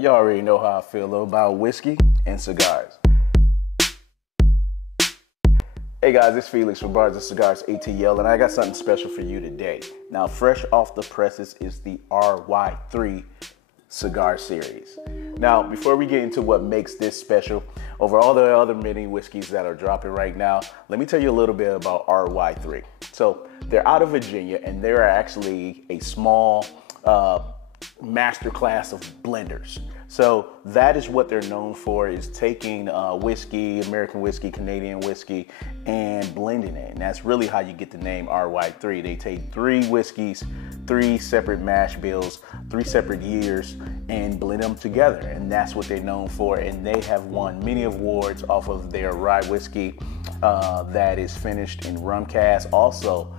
You already know how I feel about whiskey and cigars. Hey guys, it's Felix from Bars and Cigars ATL, and I got something special for you today. Now, fresh off the presses is the RY3 Cigar Series. Now, before we get into what makes this special over all the other mini whiskeys that are dropping right now, let me tell you a little bit about RY3. So they're out of Virginia, and they're actually a small masterclass of blenders. So that is what they're known for, is taking whiskey, American whiskey, Canadian whiskey, and blending it. And that's really how you get the name RY3. They take 3 whiskeys, 3 separate mash bills, 3 separate years, and blend them together. And that's what they're known for. And they have won many awards off of their rye whiskey that is finished in rum cask. Also,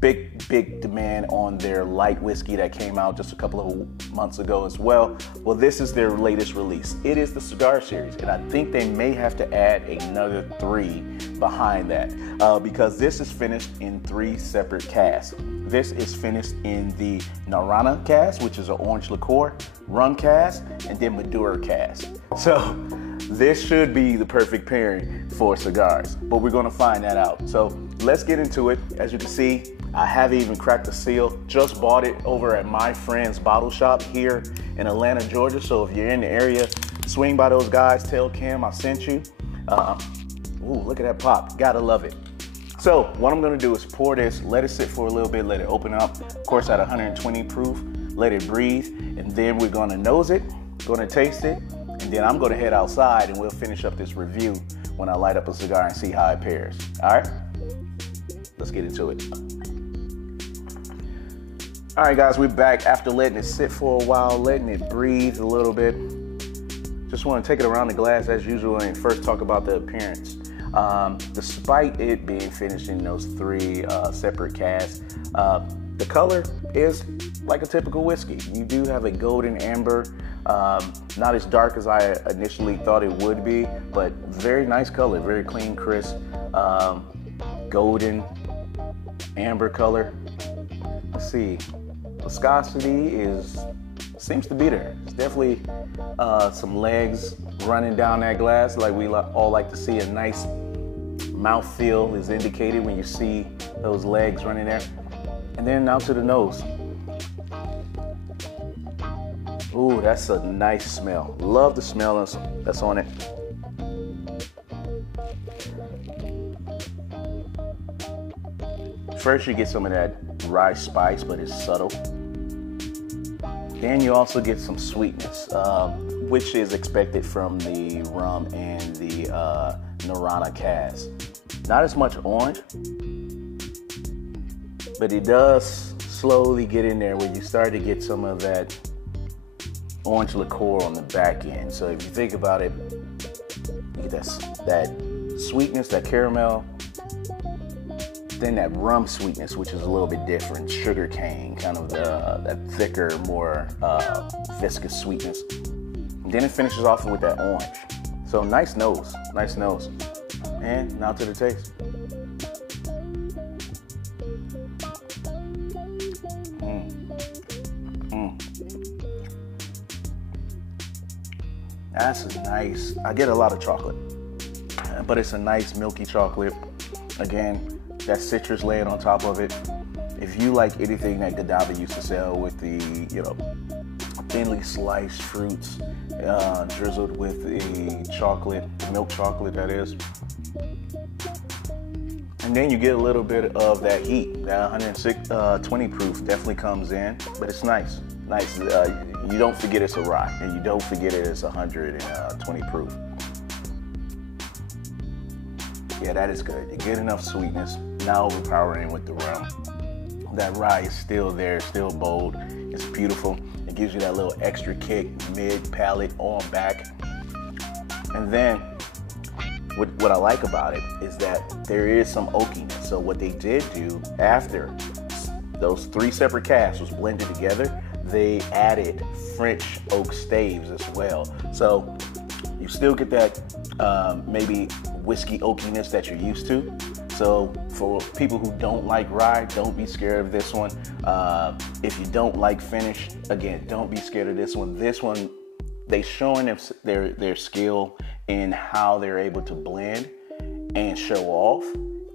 big demand on their light whiskey that came out just a couple of months ago as well. Well, this is their latest release. It is the Cigar Series, and I think they may have to add another 3 behind that because this is finished in 3 separate casks. This is finished in the Naranja Cask, which is an orange liqueur, rum cask, and then Madeira cask. So this should be the perfect pairing for cigars, but we're gonna find that out. So let's get into it. As you can see, I haven't even cracked the seal. Just bought it over at my friend's bottle shop here in Atlanta, Georgia. So if you're in the area, swing by those guys, tell Kim I sent you. Ooh, look at that pop, gotta love it. So what I'm gonna do is pour this, let it sit for a little bit, let it open up, of course at 120 proof, let it breathe, and then we're gonna nose it, gonna taste it, and then I'm gonna head outside and we'll finish up this review when I light up a cigar and see how it pairs. All right, let's get into it. All right, guys, we're back after letting it sit for a while, letting it breathe a little bit. Just want to take it around the glass as usual and first talk about the appearance. Despite it being finished in those 3 separate casks, the color is like a typical whiskey. You do have a golden amber, not as dark as I initially thought it would be, but very nice color, very clean, crisp, golden amber color. Let's see. Viscosity seems to be there. It's definitely some legs running down that glass, like we all like to see. A nice mouthfeel is indicated when you see those legs running there. And then now to the nose. Ooh, that's a nice smell. Love the smell that's on it. First you get some of that rye spice, but it's subtle. Then you also get some sweetness, which is expected from the rum and the Naranja Cask. Not as much orange, but it does slowly get in there where you start to get some of that orange liqueur on the back end. So if you think about it, you get that sweetness, that caramel, then that rum sweetness, which is a little bit different, sugar cane, kind of that thicker, more viscous sweetness. And then it finishes off with that orange. So nice nose, nice nose. And now to the taste. That's nice. I get a lot of chocolate, but it's a nice milky chocolate. Again, that citrus laying on top of it. If you like anything that Godiva used to sell with the, thinly sliced fruits, drizzled with the chocolate, milk chocolate that is. And then you get a little bit of that heat. That 120 proof definitely comes in, but it's nice. Nice. You don't forget it's a rye, and you don't forget it's 120 proof. Yeah, that is good. You get enough sweetness, now overpowering with the rum. That rye is still there, still bold. It's beautiful. It gives you that little extra kick, mid, palate, on back. And then, what I like about it is that there is some oakiness. So what they did do after those 3 separate casks was blended together, they added French oak staves as well. So you still get that maybe whiskey oakiness that you're used to. So for people who don't like rye, don't be scared of this one. If you don't like finish, again, don't be scared of this one. This one they showing them their skill in how they're able to blend and show off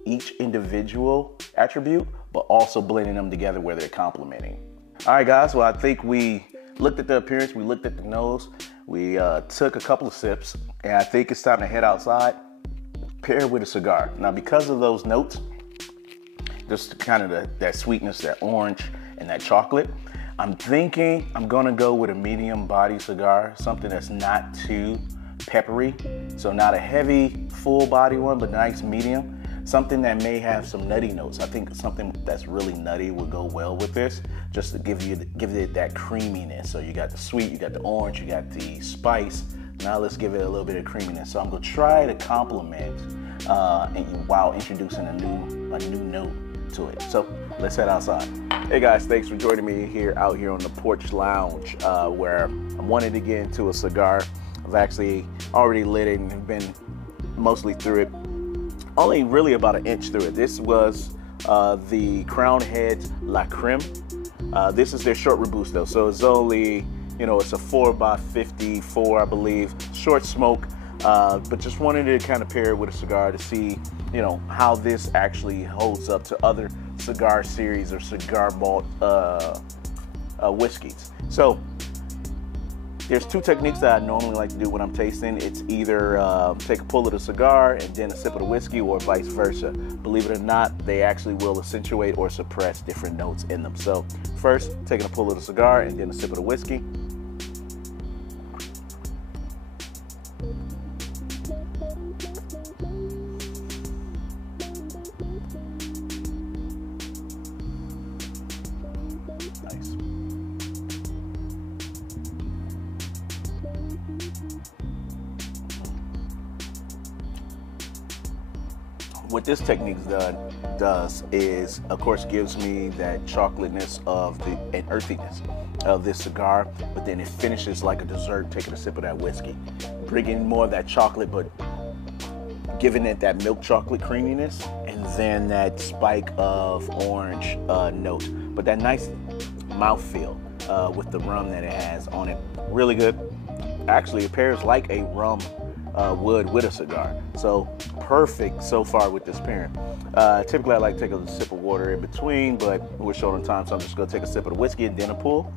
each individual attribute, but also blending them together where they're complementing. All right, guys, well, I think we looked at the appearance, we looked at the nose, we took a couple of sips, and I think it's time to head outside, pair it with a cigar. Now, because of those notes, just kind of that sweetness, that orange, and that chocolate, I'm thinking I'm gonna go with a medium body cigar, something that's not too peppery. So not a heavy, full body one, but nice medium. Something that may have some nutty notes. I think something that's really nutty would go well with this, just to give it that creaminess. So you got the sweet, you got the orange, you got the spice. Now let's give it a little bit of creaminess. So I'm gonna try to complement while introducing a new note to it. So let's head outside. Hey guys, thanks for joining me out here on the porch lounge, where I'm wanting to get into a cigar. I've actually already lit it and been mostly through it. Only really about an inch through it. This was the Crown Heads La Creme. This is their short Robusto, so it's only, it's a 4x54, I believe, short smoke. But just wanted to kind of pair it with a cigar to see, how this actually holds up to other cigar series or cigar malt whiskeys. So there's two techniques that I normally like to do when I'm tasting. It's either take a pull of the cigar and then a sip of the whiskey, or vice versa. Believe it or not, they actually will accentuate or suppress different notes in them. So first, taking a pull of the cigar and then a sip of the whiskey. Nice. What this technique does is, of course, gives me that chocolateness and earthiness of this cigar, but then it finishes like a dessert, taking a sip of that whiskey, bringing more of that chocolate, but giving it that milk chocolate creaminess, and then that spike of orange note, but that nice mouthfeel with the rum that it has on it. Really good. Actually, it pairs like a rum would with a cigar. So perfect so far with this pairing. Typically I like to take a sip of water in between, but we're short on time, so I'm just gonna take a sip of the whiskey and then a pull.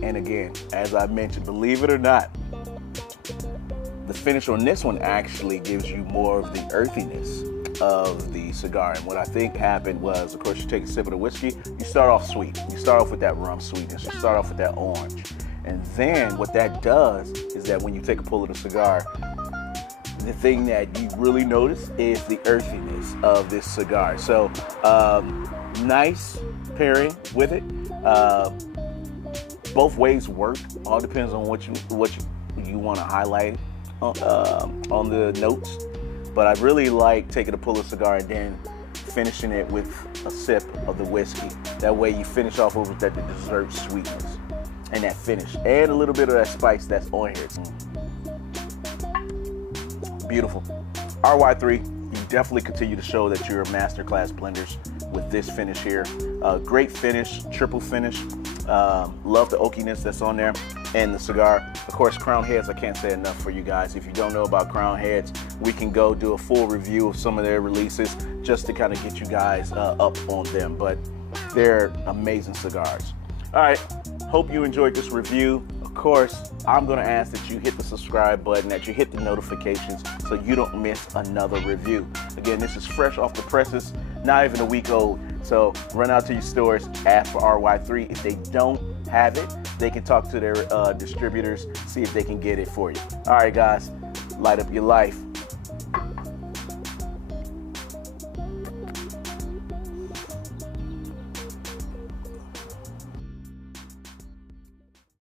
And again, as I mentioned, believe it or not, the finish on this one actually gives you more of the earthiness of the cigar. And what I think happened was, of course, you take a sip of the whiskey, you start off sweet. You start off with that rum sweetness. You start off with that orange. And then what that does is that when you take a pull of the cigar, the thing that you really notice is the earthiness of this cigar. So nice pairing with it. Both ways work. All depends on what you want to highlight on the notes. But I really like taking a pull of cigar and then finishing it with a sip of the whiskey. That way you finish off with that dessert sweetness and that finish, and a little bit of that spice that's on here. Beautiful. RY3, you definitely continue to show that you're a masterclass blenders with this finish here. Great finish, triple finish. Love the oakiness that's on there, and the cigar. Of course, Crown Heads, I can't say enough for you guys. If you don't know about Crown Heads, we can go do a full review of some of their releases just to kind of get you guys up on them, but they're amazing cigars. All right, hope you enjoyed this review. Of course, I'm gonna ask that you hit the subscribe button, that you hit the notifications so you don't miss another review. Again, this is fresh off the presses, not even a week old. So run out to your stores, ask for RY3. If they don't have it, they can talk to their distributors, see if they can get it for you. All right, guys, light up your life.